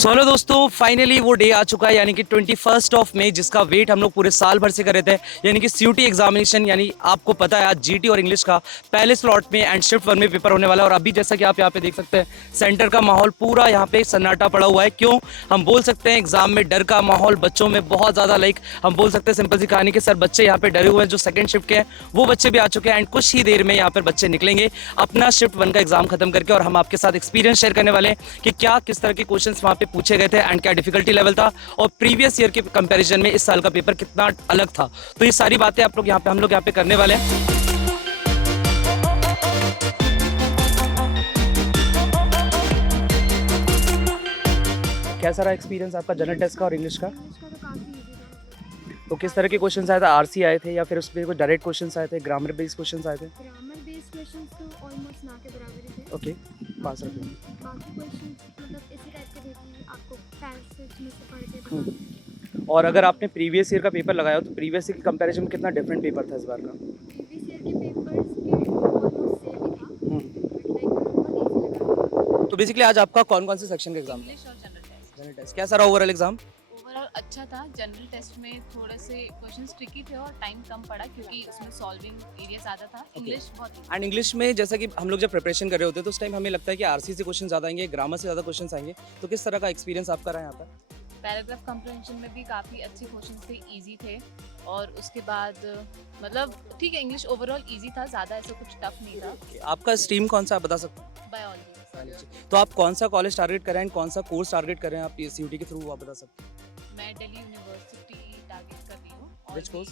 Hello दोस्तों, finally वो day आ चुका है, यानी कि 21 ऑफ मई, जिसका वेट हम लोग पूरे साल भर से कर रहे थे। यानी कि सीयूटी एग्जामिनेशन, यानी आपको पता है आज जीटी और इंग्लिश का पहले स्लॉट में एंड शिफ्ट 1 में पेपर होने वाला है। और अभी जैसा कि आप यहाँ पे देख सकते हैं, सेंटर का माहौल पूरा यहाँ पे सन्नाटा पड़ा हुआ है। क्यों हम बोल सकते हैं एग्जाम में डर का माहौल बच्चों में बहुत ज़्यादा, हम बोल सकते हैं सिंपल सी कहानी कि सर बच्चे यहाँ पे डरे हुए हैं। जो सेकंड शिफ्ट के हैं वो बच्चे भी आ चुके हैं एंड कुछ ही देर में यहाँ पर बच्चे निकलेंगे अपना शिफ्ट 1 का एग्जाम खत्म करके। और हम आपके साथ एक्सपीरियंस शेयर करने वाले हैं कि क्या किस तरह के क्वेश्चंस वहाँ पे पूछे गए थे एंड क्या डिफिकल्टी लेवल था, और प्रीवियस ईयर के कंपैरिजन में इस साल का पेपर कितना अलग था। तो ये सारी बातें आप लोग यहाँ पे हम लोग यहाँ पे करने वाले हैं। कैसा रहा एक्सपीरियंस आपका जनरल टेस्ट का और इंग्लिश का? उसका तो काफ़ी इजी था। तो किस तरह के क्वेश्चंस आए थे? आरसी आए थे या फिर उसमें कोई डायरेक्ट क्वेश्चंस आए थे, ग्रामर बेस्ड क्वेश्चंस आए थे? ग्रामर बेस्ड क्वेश्चंस तो ऑलमोस्ट ना के बराबर ही थे। ओके, पास रखिए। बाकी क्वेश्चंस मतलब इसी टाइप के थे कि आपको पैसेज में से पढ़ के बताना। और अगर आपने प्रीवियस ईयर का पेपर लगाया हो तो प्रीवियस ईयर के कंपैरिजन में कितना डिफरेंट पेपर था इस बार का? प्रीवियस ईयर के पेपर्स के ऑलमोस्ट सेम ही था, बट लाइक बहुत इजी लगा। तो बेसिकली आज आपका कौन कौन से सेक्शन का एग्जाम था? इंग्लिश और जनरल टेस्ट। जनरल टेस्ट कैसा रहा ओवरऑल एग्जाम? ओवरऑल अच्छा था। जनरल टेस्ट में थोड़े से क्वेश्चंस ट्रिकी थे और टाइम कम पड़ा क्योंकि उसमें सॉल्विंग एरिया ज़्यादा था। इंग्लिश बहुत easy एंड इंग्लिश में जैसा कि हम लोग जब प्रिपरेशन कर रहे होते हैं तो उस टाइम हमें लगता है कि आरसी से क्वेश्चन ज़्यादा आएंगे, ग्रामर से ज़्यादा क्वेश्चन आएंगे। तो किस तरह का एक्सपीरियंस आपका रहा यहाँ पर? पैराग्राफ कंप्रहेंशन में भी काफ़ी अच्छे क्वेश्चंस थे, इजी थे। और उसके बाद मतलब ठीक है, इंग्लिश ओवरऑल इजी था, ज़्यादा ऐसा कुछ टफ नहीं था। आपका स्ट्रीम कौन सा आप बता सकते हैं? बायोलॉजी। तो आप कौन सा कॉलेज टारगेट कर रहे हैं, कौन सा कोर्स टारगेट कर रहे हैं आप सीयूटी के थ्रू, आप बता सकते हैं? मैं दिल्ली यूनिवर्सिटी टारगेट कर रही हूँ और Which course?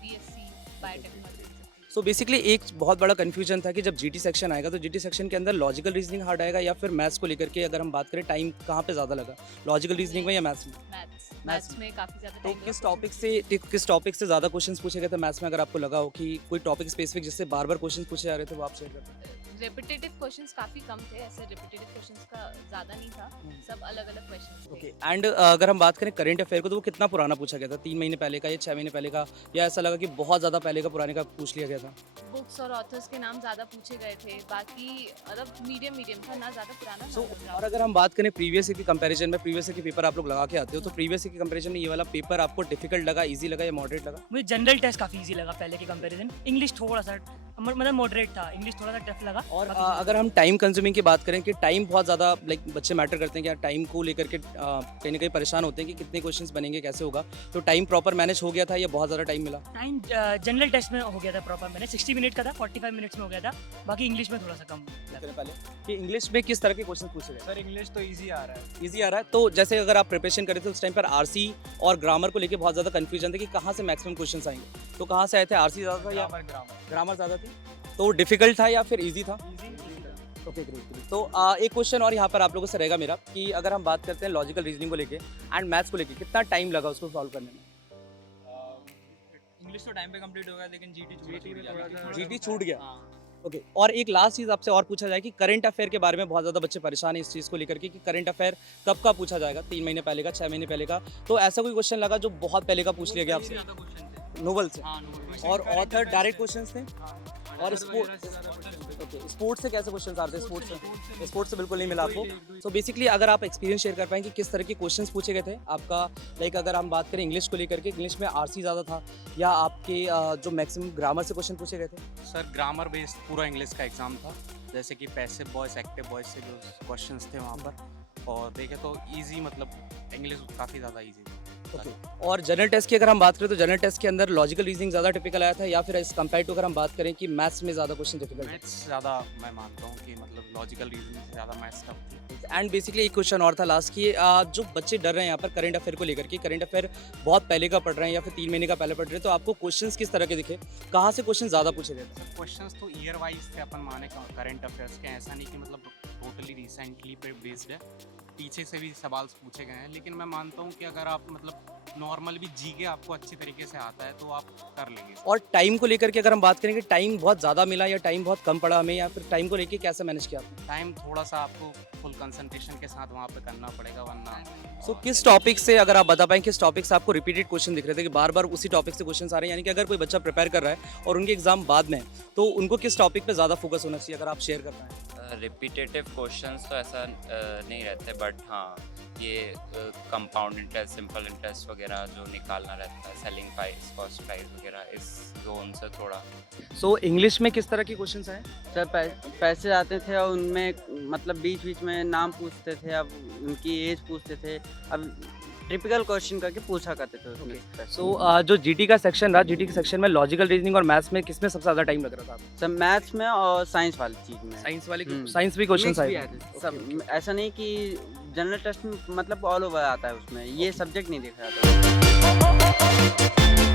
BSc biotechnology. So basically एक बहुत बड़ा कंफ्यूजन था कि जब जीटी सेक्शन आएगा तो जीटी सेक्शन के अंदर लॉजिकल रीजनिंग हार्ड आएगा या फिर मैथ्स को लेकर के, अगर हम बात करें टाइम कहाँ पे ज़्यादा लगा, लॉजिकल रीजनिंग में या मैथ्स में? मैथ्स में काफ़ी ज़्यादा तो time किस लगा। किस टॉपिक से ज़्यादा क्वेश्चंस पूछे गए थे मैथ्स में? अगर आपको लगा हो कि कोई टॉपिक स्पेसिफिक जिससे बार बार क्वेश्चंस पूछे जा रहे थे वो आप शेयर करते हैं। रिपीटेटिव क्वेश्चंस काफ़ी कम थे, ऐसे रिपीटेटिव क्वेश्चंस का ज़्यादा नहीं था, सब अलग अलग क्वेश्चंस थे। ओके, एंड अगर हम बात करें करंट अफेयर को तो वो कितना पुराना पूछा गया था? 3 महीने पहले का या 6 महीने पहले का, या ऐसा लगा कि बहुत ज़्यादा पहले का पुराने का पूछ लिया गया था? बुक्स और ऑथर्स के नाम ज़्यादा पूछे गए थे, बाकी मतलब मीडियम मीडियम था, ना ज़्यादा पुराना सो ना ज़्यादा। और अगर हम बात करें प्रीवियस ईयर के कंपैरिजन में, प्रीवियस ईयर के पेपर आप लोग लगा के आते हो तो प्रीवियस ईयर के कंपैरिजन में ये वाला पेपर आपको डिफिकल्ट लगा, इजी लगा या मॉडरेट लगा? मुझे जनरल टेस्ट काफ़ी इजी लगा पहले के कंपैरिजन। इंग्लिश थोड़ा सा मतलब मॉडरेट था, इंग्लिश थोड़ा सा टफ लगा। और बाकी अगर हम टाइम कंज्यूमिंग की बात करें कि टाइम बहुत ज़्यादा बच्चे मैटर करते हैं कि यार टाइम को लेकर के कहीं ना कहीं परेशान होते हैं कि कितने क्वेश्चंस बनेंगे, कैसे होगा। तो टाइम प्रॉपर मैनेज हो गया था या बहुत ज़्यादा टाइम मिला? टाइम जनरल टेस्ट में हो गया था प्रॉपर, मैंने 60 मिनट का था, 45 मिनट्स में हो गया था। बाकी इंग्लिश में थोड़ा सा कम लगा। पहले कि इंग्लिश में किस तरह के क्वेश्चन पूछे गए? सर इंग्लिश तो इजी आ रहा है। इजी आ रहा है। तो जैसे अगर आप प्रिपरेशन करें थे उस टाइम पर आरसी और ग्रामर को लेके बहुत ज़्यादा कंफ्यूजन था कि कहाँ से मैक्सिमम क्वेश्चंस आएंगे, तो कहाँ से आए थे? आरसी ज़्यादा था या ग्रामर ग्रामर ज़्यादा थी? तो डिफिकल्ट था या फिर ईजी था? Okay great. तो एक क्वेश्चन और यहाँ पर आप लोगों से रहेगा मेरा कि अगर हम बात करते हैं लॉजिकल रीजनिंग को लेके एंड मैथ्स को लेके, कितना टाइम लगा उसको सॉल्व करने में? इंग्लिश तो टाइम पे कंप्लीट हो गया, लेकिन जीटी छूट गया। ओके, और एक लास्ट चीज़ आपसे और पूछा जाए कि करंट अफेयर के बारे में बहुत ज़्यादा बच्चे परेशान हैं इस चीज़ को लेकर के कि करंट अफेयर कब का पूछा जाएगा, 3 महीने पहले का, 6 महीने पहले का? तो ऐसा कोई क्वेश्चन लगा जो बहुत पहले का पूछ लिया गया आपसे? नोवेल से और ऑथर डायरेक्ट क्वेश्चंस थे? और स्पोर्ट्स से कैसे क्वेश्चंस आते हैं? स्पोर्ट्स से बिल्कुल नहीं मिला आपको। सो बेसिकली अगर आप एक्सपीरियंस शेयर कर पाएँ कि किस तरह के क्वेश्चंस पूछे गए थे आपका, अगर हम बात करें इंग्लिश को लेकर के, इंग्लिश में आरसी ज़्यादा था या आपके जो मैक्सिमम ग्रामर से क्वेश्चन पूछे गए थे? सर ग्रामर बेस्ड पूरा इंग्लिश का एग्ज़ाम था, जैसे कि पैसिव वॉइस, एक्टिव वॉइस से जो क्वेश्चंस थे वहाँ पर। और देखें तो इजी, मतलब इंग्लिश काफ़ी ज़्यादा इजी था। ओके, और जनरल टेस्ट की अगर हम बात करें तो जनरल टेस्ट के अंदर लॉजिकल रीजनिंग ज़्यादा टिपिकल आया था या फिर एज कम्पेयर टू अगर हम बात करें कि मैथ्स में ज़्यादा क्वेश्चन टिपिकल? मैथ्स ज़्यादा मैं मानता हूँ कि मतलब लॉजिकल रीजनिंग से ज़्यादा मैथ्स टफ थी। एंड बेसिकली एक क्वेश्चन और था लास्ट की, जो बच्चे डर रहे हैं यहाँ पर करंट अफेयर को लेकर के, करंट अफेयर बहुत पहले का पढ़ रहे हैं या फिर 3 महीने का पहले पढ़ रहे हैं, तो आपको क्वेश्चंस किस तरह के दिखे, कहाँ से क्वेश्चन ज़्यादा पूछे गए थे? सर क्वेश्चंस तो ईयर वाइज थे, अपन माने करंट अफेयर्स के, ऐसा नहीं कि मतलब टोटली रिसेंटली पे बेस्ड है, पीछे से भी सवाल पूछे गए हैं। लेकिन मैं मानता हूँ कि अगर आप मतलब नॉर्मल भी जीके आपको अच्छी तरीके से आता है तो आप कर लेंगे। और टाइम को लेकर के अगर हम बात करें कि टाइम बहुत ज़्यादा मिला या टाइम बहुत कम पड़ा हमें, या फिर टाइम को लेकर कैसे मैनेज किया आपने? टाइम थोड़ा सा आपको फुल कंसंट्रेशन के साथ वहाँ पे करना पड़ेगा, वरना सो किस टॉपिक से, अगर आप बता पाएं किस टॉपिक से आपको रिपीटेड क्वेश्चन दिख रहे थे कि बार बार उसी टॉपिक से क्वेश्चन आ रहे हैं, यानी कि अगर कोई बच्चा प्रिपेयर कर रहा है और उनके एग्जाम बाद में है, तो उनको किस टॉपिक पे ज़्यादा फोकस होना चाहिए, अगर आप शेयर कर पाएँ? रिपीटेटिव क्वेश्चंस तो ऐसा नहीं रहते, बट हाँ ये कंपाउंड इंटरेस्ट, सिंपल इंटरेस्ट वगैरह जो निकालना रहता है, सेलिंग प्राइस, कॉस्ट प्राइस वगैरह, इस जोन से थोड़ा। सो इंग्लिश में किस तरह की क्वेश्चंस आए? सर पैसे आते थे और उनमें मतलब बीच बीच में नाम पूछते थे, अब उनकी एज पूछते थे, अब टिपिकल क्वेश्चन करके पूछा करते थे उसमें। सो जो जीटी का सेक्शन रहा, जीटी के सेक्शन में लॉजिकल रीजनिंग और मैथ्स में किसमें सबसे ज़्यादा टाइम लग रहा था? सब मैथ्स में और साइंस वाली चीज़ में। साइंस वाले हम्म। साइंस भी क्वेश्चंस Mix भी आए आते थे। सब ऐसा नहीं कि जनरल टेस्ट में मतलब ऑल ओवर आता है उसमें, ये सब्जेक्ट नहीं देखा जाता।